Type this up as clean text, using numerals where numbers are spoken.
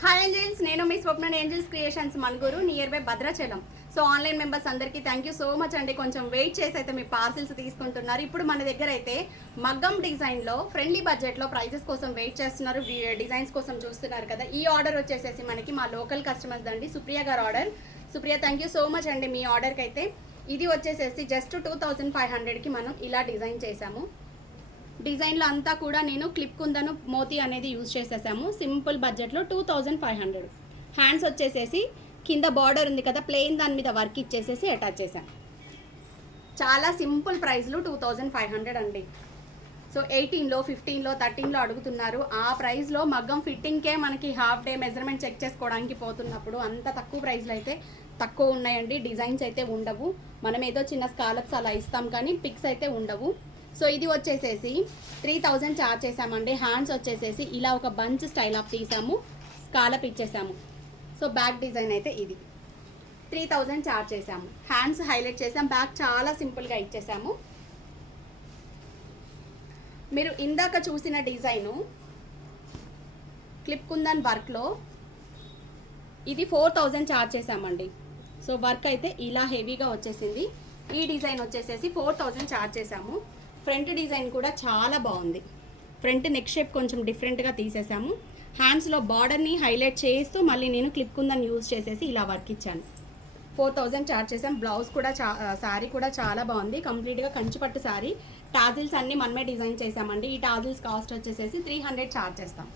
Hi angels, నేను మీ Swapna angels creations Manuguru near by Bhadrachalam. So online members అందరికీ థ్యాంక్ యూ సో మచ్ అండి. కొంచెం వెయిట్ చేసి అయితే మీ పార్సిల్స్ తీసుకుంటున్నారు. ఇప్పుడు మన దగ్గర అయితే మగ్గం డిజైన్లో ఫ్రెండ్లీ బడ్జెట్లో ప్రైజెస్ కోసం వెయిట్ చేస్తున్నారు, డిజైన్స్ కోసం చూస్తున్నారు కదా. ఈ ఆర్డర్ వచ్చేసేసి మనకి మా లోకల్ కస్టమర్స్ అండి, సుప్రియ గారు order. Supriya thank you so much అండి మీ ఆర్డర్కి అయితే. ఇది వచ్చేసేసి జస్ట్ 2500కి మనం ఇలా డిజైన్ చేసాము. డిజైన్లో అంతా కూడా నేను క్లిప్ కుందను మోతీ అనేది యూజ్ చేసేసాము. సింపుల్ బడ్జెట్లో 2500. హ్యాండ్స్ వచ్చేసేసి కింద బార్డర్ ఉంది కదా, ప్లెయిన్ దాని మీద వర్క్ ఇచ్చేసేసి అటాచ్ చేశాను. చాలా సింపుల్ ప్రైస్లు 2500 అండి. సో 18లో 15లో 13లో అడుగుతున్నారు. ఆ ప్రైస్లో మగ్గం ఫిట్టింగ్కే మనకి హాఫ్ డే మెజర్మెంట్ చెక్ చేసుకోవడానికి పోతున్నప్పుడు అంత తక్కువ ప్రైస్లో అయితే తక్కువ ఉన్నాయండి. డిజైన్స్ అయితే ఉండవు, మనం ఏదో చిన్న స్కాలప్స్ అలా ఇస్తాం కానీ పిక్స్ అయితే ఉండవు. సో ఇది వచ్చేసేసి 3000 చార్జ్ చేసామండి. హ్యాండ్స్ వచ్చేసేసి ఇలా ఒక బంచ్ స్టైల్ ఆఫ్ తీసాము, స్కాలప్ ఇచ్చేసాము. సో బ్యాక్ డిజైన్ అయితే ఇది 3000 చార్జ్ చేసాము. హ్యాండ్స్ హైలైట్ చేసాం, బ్యాక్ చాలా సింపుల్గా ఇచ్చేసాము. మీరు ఇందాక చూసిన డిజైను క్లిప్ కుందన్ వర్క్లో ఇది 4000 చార్జ్ చేసామండి. సో వర్క్ అయితే ఇలా హెవీగా వచ్చేసింది. ఈ డిజైన్ వచ్చేసేసి 4000 చార్జ్ చేసాము. ఫ్రంట్ డిజైన్ కూడా చాలా బాగుంది. ఫ్రంట్ నెక్ షేప్ కొంచెం డిఫరెంట్గా తీసేసాము. హ్యాండ్స్లో బార్డర్ని హైలైట్ చేస్తూ మళ్ళీ నేను క్లిప్ కుందని యూజ్ చేసేసి ఇలా వర్క్ ఇచ్చాను. 4000 చార్జ్ చేసాం. బ్లౌజ్ కూడా శారీ కూడా చాలా బాగుంది, కంప్లీట్గా కంచిపట్టు శారీ. టాజిల్స్ అన్నీ మనమే డిజైన్ చేసామండి. ఈ టాజిల్స్ కాస్ట్ వచ్చేసేసి 300 చార్జ్ చేస్తాం.